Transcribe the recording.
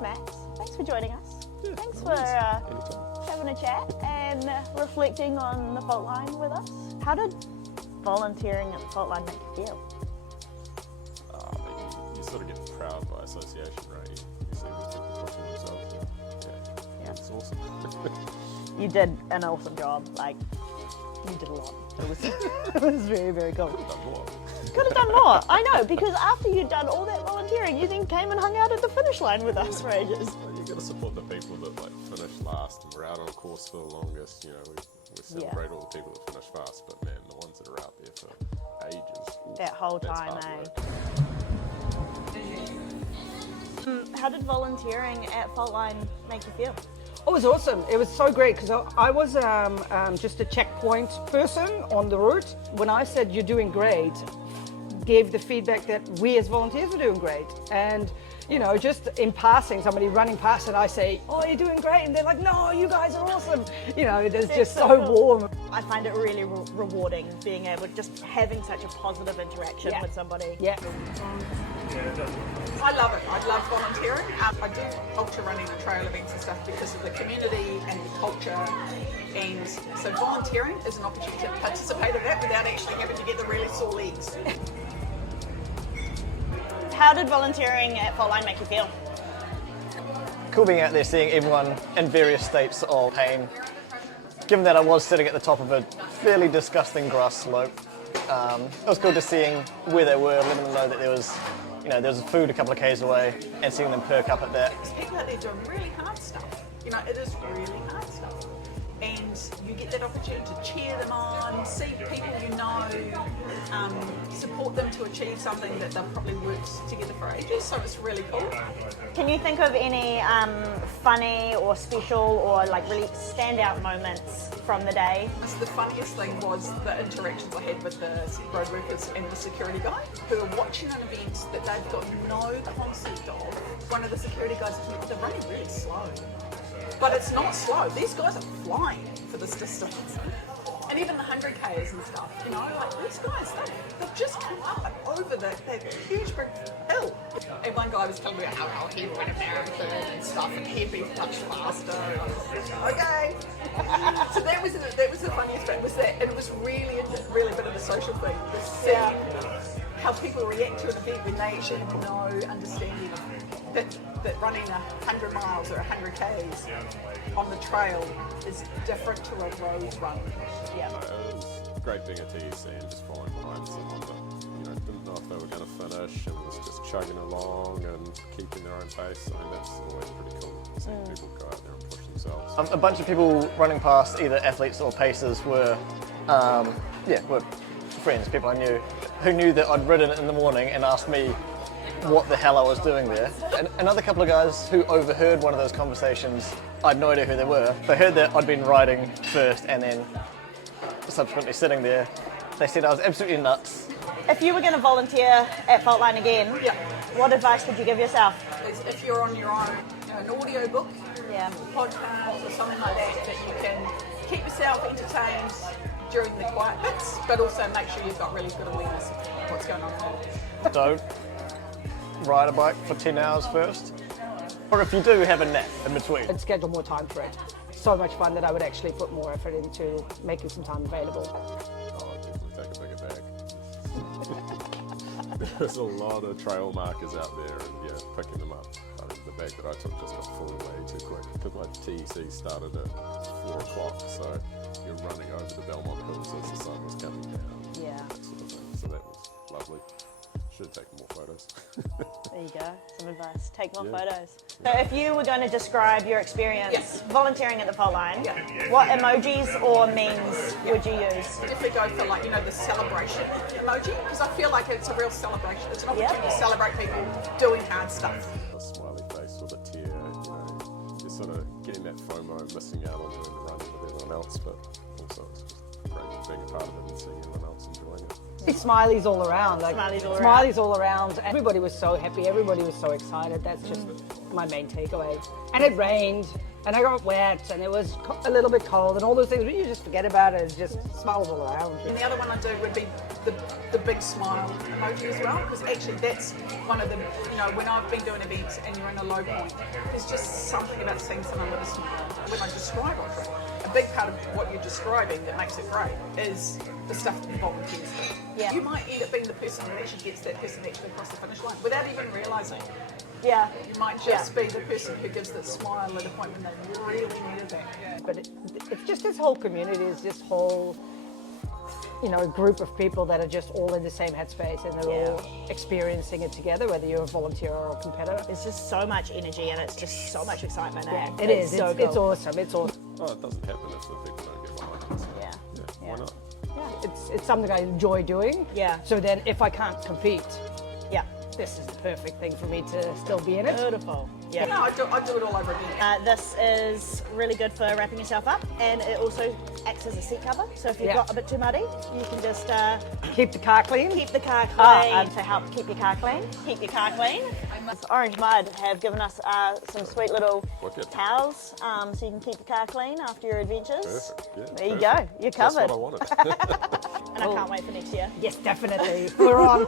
Thanks, Max. Thanks for joining us. Yeah, Thanks no for having a chat and reflecting on the Faultline with us. How did volunteering at the Faultline make you feel? You sort of get proud by association, right? You see these people pushing themselves. Yeah. It's awesome. You did an awesome job. Like, you did a lot. It was very, very cool. Could have done more. Could have done more. I know, because after you'd done all that volunteering, you then came and hung out at the finish line with us for ages. Well, you got to support the people that finish last and were out on course for the longest. You know, we celebrate all the people that finish fast, but man, the ones that are out there for ages. That whole that's time, hard work. How did volunteering at Faultline make you feel? Oh, it was awesome. It was so great because I was just a checkpoint person on the route. When I said you're doing great, gave the feedback that we as volunteers were doing great. And, you know, just in passing, somebody running past and I say, oh, you're doing great. And they're like, no, you guys are awesome. You know, it's just so warm. I find it really rewarding being able, just having such a positive interaction with somebody. Yeah. I love it. I love volunteering. I do ultra running and trail events and stuff because of the community and the culture. And so volunteering is an opportunity to participate in that without actually having to get the really sore legs. How did volunteering at Faultline make you feel? Cool being out there seeing everyone in various states of pain. Given that I was sitting at the top of a fairly disgusting grass slope, it was cool just seeing where they were, letting them know that there was food a couple of k's away, and seeing them perk up at that. There's people out there doing really hard stuff. You know, it is really hard stuff. And you get that opportunity to cheer them on, see people you know, support them to achieve something that they've probably worked together for ages, so it's really cool. Can you think of any funny or special or like really standout moments from the day? The funniest thing was the interactions I had with the road workers and the security guy who are watching an event that they've got no concept of. One of the security guys is they're running really slow. But it's not slow. These guys are flying for this distance. And even the 100Ks and stuff, you know, like these guys, they've just come up and over that huge big hill. And one guy was telling me how he'd win a marathon and stuff and he'd be much faster. And I was like, okay. So that was the funniest bit, was that, and it was really a bit of a social thing. The seeing how people react to an event when they actually have no understanding of that running 100 miles or 100 Ks on the trail is different to a road run. Yeah. It was great being at TEC and just following behind someone that didn't know if they were going to finish and was just chugging along and keeping their own pace. I mean, that's always pretty cool. Seeing people go out there and push themselves. A bunch of people running past, either athletes or pacers, were friends, people I knew, who knew that I'd ridden in the morning and asked me what the hell I was doing there. And another couple of guys who overheard one of those conversations, I had no idea who they were. They heard that I'd been riding first and then subsequently sitting there. They said I was absolutely nuts. If you were going to volunteer at Faultline again, what advice would you give yourself? If you're on your own, an audio book, podcast or something like that you can keep yourself entertained during the quiet bits, but also make sure you've got really good awareness of what's going on. Don't ride a bike for 10 hours first. Or if you do, have a nap in between. And schedule more time for it. So much fun that I would actually put more effort into making some time available. Oh, I'd definitely take a bigger bag. There's a lot of trail markers out there and picking them up. I think the bag that I took just got full way too quick because my TEC started at 4 o'clock, so you're running over the Belmont Hills as the sun was coming down. Yeah. That sort of thing. So that was lovely. Should have taken more photos. There you go, some advice. Take more photos. So if you were going to describe your experience volunteering at the Faultline, what emojis or memes would you use? Definitely go for the celebration emoji, because I feel like it's a real celebration. It's an opportunity to celebrate people doing hard stuff. A smiley face with a tear, you're sort of getting that FOMO, missing out on doing the running with everyone else, but also it's just great being a part of it and seeing everyone else enjoying it. smileys all around. Like, Smileys all around. Everybody was so happy. Everybody was so excited. That's just my main takeaway. And it rained, and I got wet, and it was a little bit cold, and all those things. You just forget about it. It's just smiles all around. And the other one I do would be the big smile emoji as well, because actually that's one of the, when I've been doing events and you're in a low point, there's just something about seeing someone with a smile. When I describe it, a big part of what you're describing that makes it great is the stuff that the volunteers do. Yeah. You might end up being the person who actually gets that person actually across the finish line without even realising. Yeah. You might just be the person who gives that smile at a point when they really needed that. But it's just this whole community, is this whole, group of people that are just all in the same headspace, and they're all experiencing it together, whether you're a volunteer or a competitor. There's just so much energy, and it's just so much excitement. Yeah, Eh? it is. So It's cool. awesome. It's awesome. Oh, it doesn't happen if the people don't get behind it. Yeah. Yeah, why not? It's something I enjoy doing. Yeah. So then, if I can't compete, Yeah. this is the perfect thing for me to still be in it. Beautiful. Yeah. No, I do it all over again. This is really good for wrapping yourself up, and it also acts as a seat cover. So if you've got a bit too muddy, you can just Keep the car clean. keep the car clean to help keep your car clean. Keep your car clean. Orange Mud have given us some sweet little Wicked. towels, so you can keep your car clean after your adventures. Perfect. Yeah, There you perfect. go. You're That's covered. what I wanted. And I can't wait for next year. Yes, definitely. We're on.